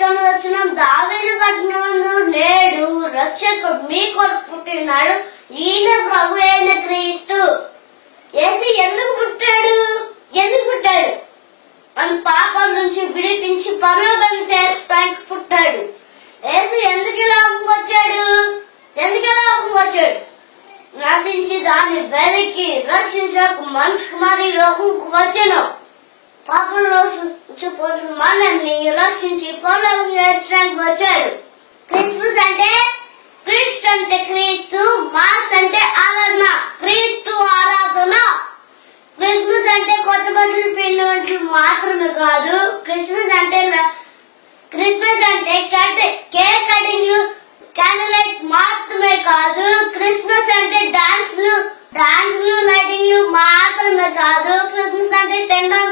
11 దావీదు పట్టణమందు నేడు రక్షకుడు మీ కొరకు పుట్టినాడు, ఈయన ప్రభు అయిన క్రీస్తు. యేసు ఎందుకు పుట్టాడు? మన పాపాల నుంచి విడిపించి పరలోకం చేర్చడానికి పుట్టాడు. యేసు ఎందుకు ఈ లోకంకి వచ్చాడు? నశించి దాన్ని వెలికి రక్షించకు మనిషి కుమారి లోకంకు వచ్చెను. పాపంలో పోతున్న మనల్ని రక్షించి పరలోకం చేర్చడానికి వచ్చాడు. క్రిస్మస్ అంటే క్రీస్తు, మాస్ అంటే ఆరాధన, క్రీస్తు ఆరాధన. క్రిస్మస్ అంటే కొత్త బట్టలు పిండి వంటలు మాత్రమే కాదు. క్రిస్మస్ అంటే కేక్ కటింగ్, క్యాండిల్ లైట్స్ మాత్రమే కాదు. క్రిస్మస్ అంటే డాన్స్లు లైటింగ్లు మాత్రమే కాదు. క్రిస్మస్ అంటే తినడం